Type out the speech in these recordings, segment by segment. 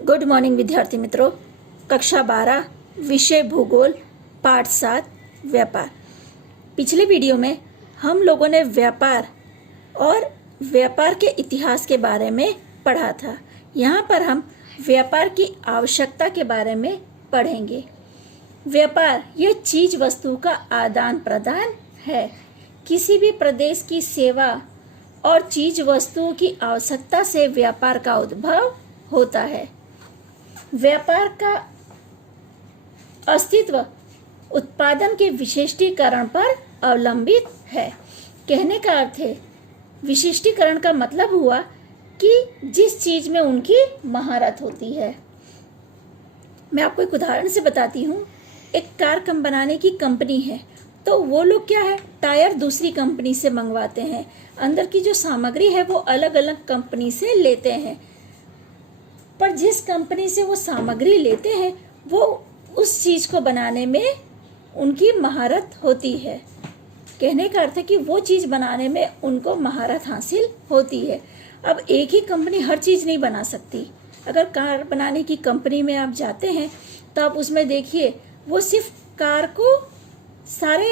Good morning विद्यार्थी मित्रों। कक्षा 12 विषय भूगोल पाठ 7 व्यापार। पिछले वीडियो में हम लोगों ने व्यापार और व्यापार के इतिहास के बारे में पढ़ा था। यहाँ पर हम व्यापार की आवश्यकता के बारे में पढ़ेंगे। व्यापार यह चीज वस्तु का आदान प्रदान है। किसी भी प्रदेश की सेवा और चीज वस्तुओं की आवश्यकता से व्यापार का उद्भव होता है। व्यापार का अस्तित्व उत्पादन के विशिष्टीकरण पर अवलंबित है। कहने का अर्थ है, विशिष्टीकरण का मतलब हुआ कि जिस चीज में उनकी महारत होती है। मैं आपको एक उदाहरण से बताती हूँ। एक कार बनाने की कंपनी है, तो वो लोग क्या है, टायर दूसरी कंपनी से मंगवाते हैं। अंदर की जो सामग्री है वो अलग अलग कंपनी से लेते हैं, पर जिस कंपनी से वो सामग्री लेते हैं वो उस चीज को बनाने में उनकी महारत होती है। कहने का अर्थ है कि वो चीज बनाने में उनको महारत हासिल होती है। अब एक ही कंपनी हर चीज नहीं बना सकती। अगर कार बनाने की कंपनी में आप जाते हैं तो आप उसमें देखिए, वो सिर्फ कार को सारे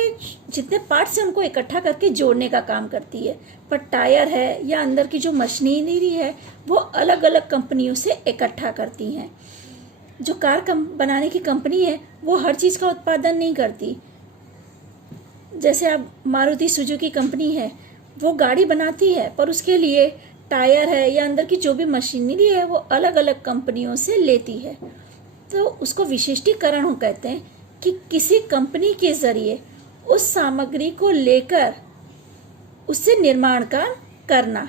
जितने पार्ट्स हैं उनको इकट्ठा करके जोड़ने का काम करती है, पर टायर है या अंदर की जो मशीनरी है वो अलग अलग कंपनियों से इकट्ठा करती हैं। जो कार बनाने की कंपनी है वो हर चीज का उत्पादन नहीं करती। जैसे अब मारुति सुजुकी कंपनी है, वो गाड़ी बनाती है, पर उसके लिए टायर है या अंदर की जो भी मशीनरी है वो अलग अलग कंपनियों से लेती है। तो उसको विशिष्टीकरण कहते हैं कि किसी कंपनी के जरिए उस सामग्री को लेकर उससे निर्माण काम करना।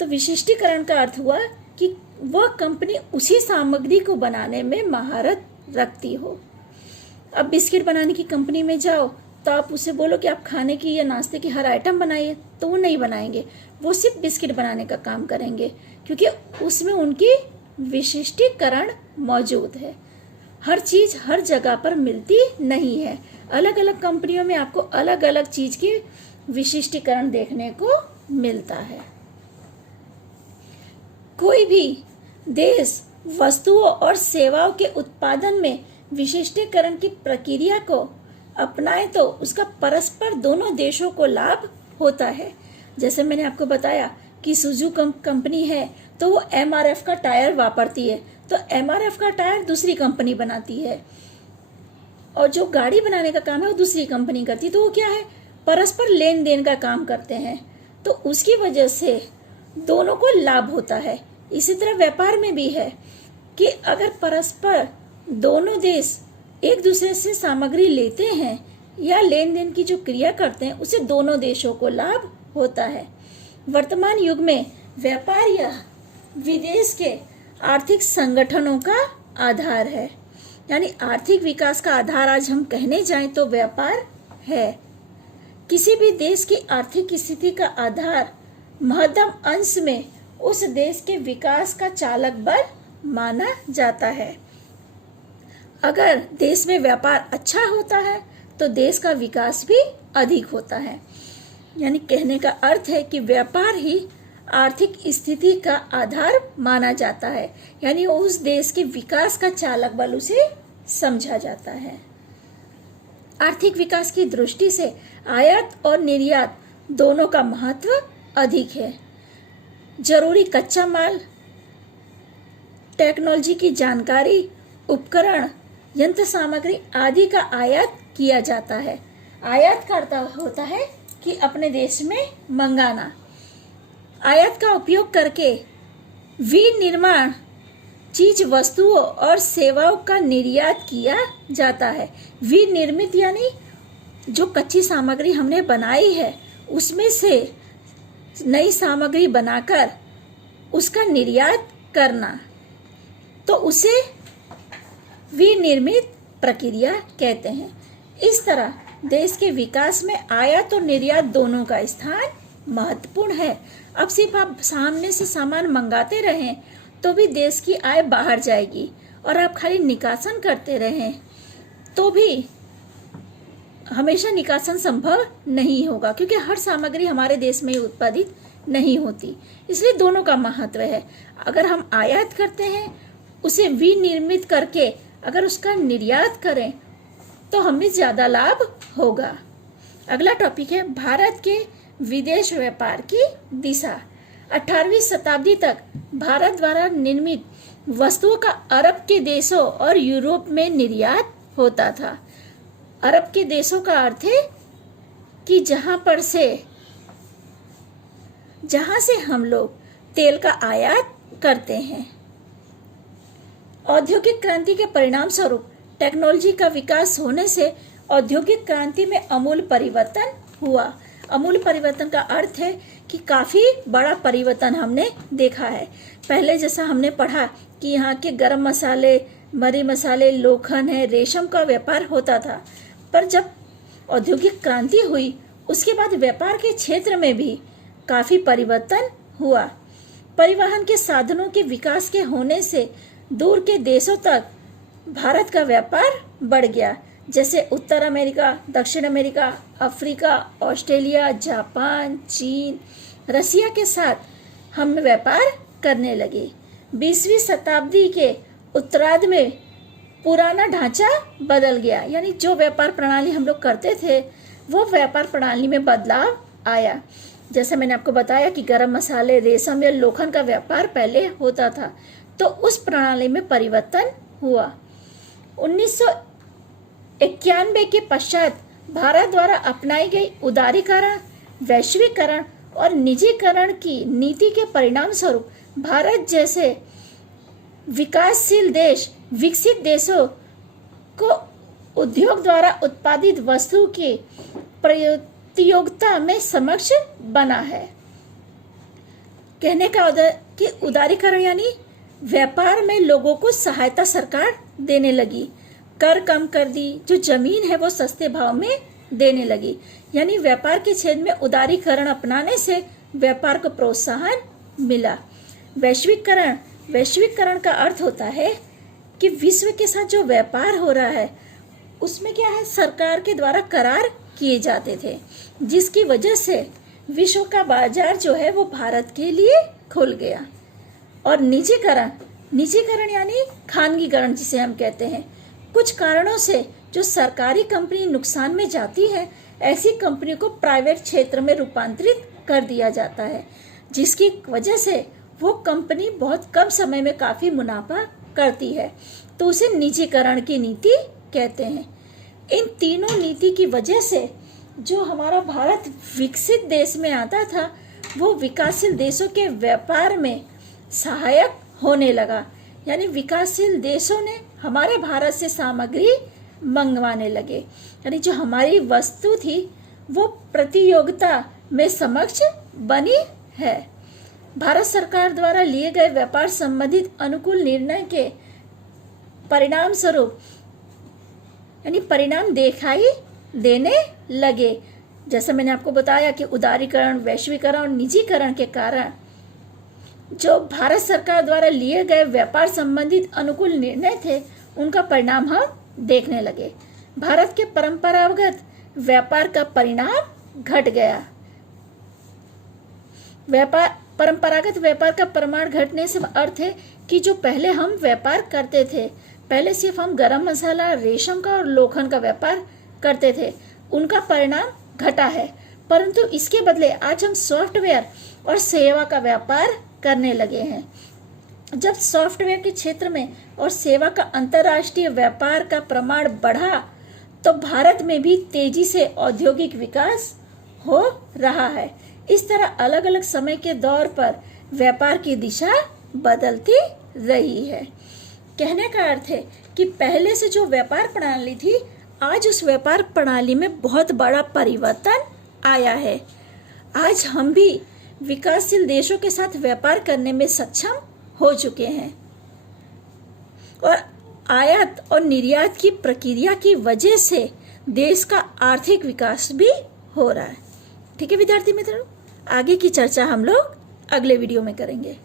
तो विशिष्टीकरण का अर्थ हुआ कि वह कंपनी उसी सामग्री को बनाने में महारत रखती हो। अब बिस्किट बनाने की कंपनी में जाओ तो आप उससे बोलो कि आप खाने की या नाश्ते की हर आइटम बनाइए, तो वो नहीं बनाएंगे। वो सिर्फ बिस्किट बनाने का काम करेंगे, क्योंकि उसमें उनकी विशिष्टीकरण मौजूद है। हर चीज हर जगह पर मिलती नहीं है। अलग अलग कंपनियों में आपको अलग अलग चीज की विशिष्टीकरण देखने को मिलता है। कोई भी देश वस्तुओं और सेवाओं के उत्पादन में विशिष्टीकरण की प्रक्रिया को अपनाए तो उसका परस्पर दोनों देशों को लाभ होता है। जैसे मैंने आपको बताया कि सुजुकी कंपनी है तो वो MRF का टायर वापरती है, तो MRF का टायर दूसरी कंपनी बनाती है, और जो गाड़ी बनाने का काम है वो दूसरी कंपनी करती है। तो वो क्या है, परस्पर लेन देन का काम करते हैं, तो उसकी वजह से दोनों को लाभ होता है। इसी तरह व्यापार में भी है कि अगर परस्पर दोनों देश एक दूसरे से सामग्री लेते हैं या लेन देन की जो क्रिया करते हैं उससे दोनों देशों को लाभ होता है। वर्तमान युग में व्यापार या विदेश के आर्थिक संगठनों का आधार है। यानी आर्थिक विकास का आधार आज हम कहने जाएं तो व्यापार है। किसी भी देश की आर्थिक स्थिति का आधार महत्तम अंश में उस देश के विकास का चालक बल माना जाता है। अगर देश में व्यापार अच्छा होता है तो देश का विकास भी अधिक होता है। यानी कहने का अर्थ है कि व्यापार ही आर्थिक स्थिति का आधार माना जाता है, यानी उस देश के विकास का चालक बल उसे समझा जाता है। आर्थिक विकास की दृष्टि से आयात और निर्यात दोनों का महत्व अधिक है। जरूरी कच्चा माल, टेक्नोलॉजी की जानकारी, उपकरण, यंत्र सामग्री आदि का आयात किया जाता है। आयात का अर्थ होता है कि अपने देश में मंगाना। आयात का उपयोग करके विनिर्माण चीज वस्तुओं और सेवाओं का निर्यात किया जाता है। विनिर्मित यानी जो कच्ची सामग्री हमने बनाई है उसमें से नई सामग्री बनाकर उसका निर्यात करना, तो उसे विनिर्मित प्रक्रिया कहते हैं। इस तरह देश के विकास में आयात और निर्यात दोनों का स्थान महत्वपूर्ण है। अब सिर्फ आप सामने से सामान मंगाते रहें तो भी देश की आय बाहर जाएगी, और आप खाली निकासन करते रहें तो भी हमेशा निकासन संभव नहीं होगा, क्योंकि हर सामग्री हमारे देश में ही उत्पादित नहीं होती। इसलिए दोनों का महत्व है। अगर हम आयात करते हैं, उसे विनिर्मित करके अगर उसका निर्यात करें तो हमें ज़्यादा लाभ होगा। अगला टॉपिक है भारत के विदेश व्यापार की दिशा। 18वीं शताब्दी तक भारत द्वारा निर्मित वस्तुओं का अरब के देशों और यूरोप में निर्यात होता था। अरब के देशों का अर्थ है कि जहां से हम लोग तेल का आयात करते हैं। औद्योगिक क्रांति के परिणाम स्वरूप टेक्नोलॉजी का विकास होने से औद्योगिक क्रांति में अमूल परिवर्तन हुआ। अमूल परिवर्तन का अर्थ है कि काफी बड़ा परिवर्तन हमने देखा है। पहले जैसा हमने पढ़ा कि यहाँ के गरम मसाले, मरी मसाले, लोखंड है, रेशम का व्यापार होता था, पर जब औद्योगिक क्रांति हुई उसके बाद व्यापार के क्षेत्र में भी काफी परिवर्तन हुआ। परिवहन के साधनों के विकास के होने से दूर के देशों तक भारत का व्यापार बढ़ गया, जैसे उत्तर अमेरिका, दक्षिण अमेरिका, अफ्रीका, ऑस्ट्रेलिया, जापान, चीन, रसिया के साथ हम व्यापार करने लगे। 20वीं शताब्दी के उत्तरार्ध में पुराना ढांचा बदल गया, यानी जो व्यापार प्रणाली हम लोग करते थे वो व्यापार प्रणाली में बदलाव आया। जैसे मैंने आपको बताया कि गरम मसाले, रेशम या लोखंड का व्यापार पहले होता था, तो उस प्रणाली में परिवर्तन हुआ। 1991 के पश्चात भारत द्वारा अपनाई गई उदारीकरण, वैश्वीकरण और निजीकरण की नीति के परिणाम स्वरूप भारत जैसे विकासशील देश विकसित देशों को उद्योग द्वारा उत्पादित वस्तु की प्रतियोगिता में समक्ष बना है। कहने का कि उदारीकरण यानी व्यापार में लोगों को सहायता सरकार देने लगी, कर कम कर दी, जो जमीन है वो सस्ते भाव में देने लगी। यानी व्यापार के क्षेत्र में उदारीकरण अपनाने से व्यापार को प्रोत्साहन मिला। वैश्वीकरण का अर्थ होता है कि विश्व के साथ जो व्यापार हो रहा है उसमें क्या है, सरकार के द्वारा करार किए जाते थे, जिसकी वजह से विश्व का बाजार जो है वो भारत के लिए खुल गया। और निजीकरण यानी खानगीकरण जिसे हम कहते हैं। कुछ कारणों से जो सरकारी कंपनी नुकसान में जाती है, ऐसी कंपनी को प्राइवेट क्षेत्र में रूपांतरित कर दिया जाता है, जिसकी वजह से वो कंपनी बहुत कम समय में काफी मुनाफा करती है, तो उसे निजीकरण की नीति कहते हैं। इन तीनों नीति की वजह से जो हमारा भारत विकसित देश में आता था वो विकासशील देशों के व्यापार में सहायक होने लगा। यानी विकासशील देशों ने हमारे भारत से सामग्री मंगवाने लगे, यानी जो हमारी वस्तु थी वो प्रतियोगिता में समक्ष बनी है। भारत सरकार द्वारा लिए गए व्यापार संबंधित अनुकूल निर्णय के परिणाम स्वरूप यानी परिणाम दिखाई देने लगे। जैसे मैंने आपको बताया कि उदारीकरण, वैश्वीकरण और निजीकरण के कारण जो भारत सरकार द्वारा लिए गए व्यापार संबंधित अनुकूल निर्णय थे उनका परिणाम हम देखने लगे। भारत के परंपरागत व्यापार का परिणाम घट गया। परंपरागत व्यापार का परिमाण घटने से अर्थ है कि जो पहले हम व्यापार करते थे, पहले सिर्फ हम गरम मसाला, रेशम का और लोखंड का व्यापार करते थे, उनका परिणाम घटा है। परंतु इसके बदले आज हम सॉफ्टवेयर और सेवा का व्यापार करने लगे हैं। जब सॉफ्टवेयर के क्षेत्र में और सेवा का अंतर्राष्ट्रीय व्यापार का प्रमाण बढ़ा तो भारत में भी तेजी से औद्योगिक विकास हो रहा है। इस तरह अलग अलग समय के दौर पर व्यापार की दिशा बदलती रही है। कहने का अर्थ है कि पहले से जो व्यापार प्रणाली थी, आज उस व्यापार प्रणाली में बहुत बड़ा परिवर्तन आया है। आज हम भी विकासशील देशों के साथ व्यापार करने में सक्षम हो चुके हैं और आयात और निर्यात की प्रक्रिया की वजह से देश का आर्थिक विकास भी हो रहा है। ठीक है विद्यार्थी मित्रों, आगे की चर्चा हम लोग अगले वीडियो में करेंगे।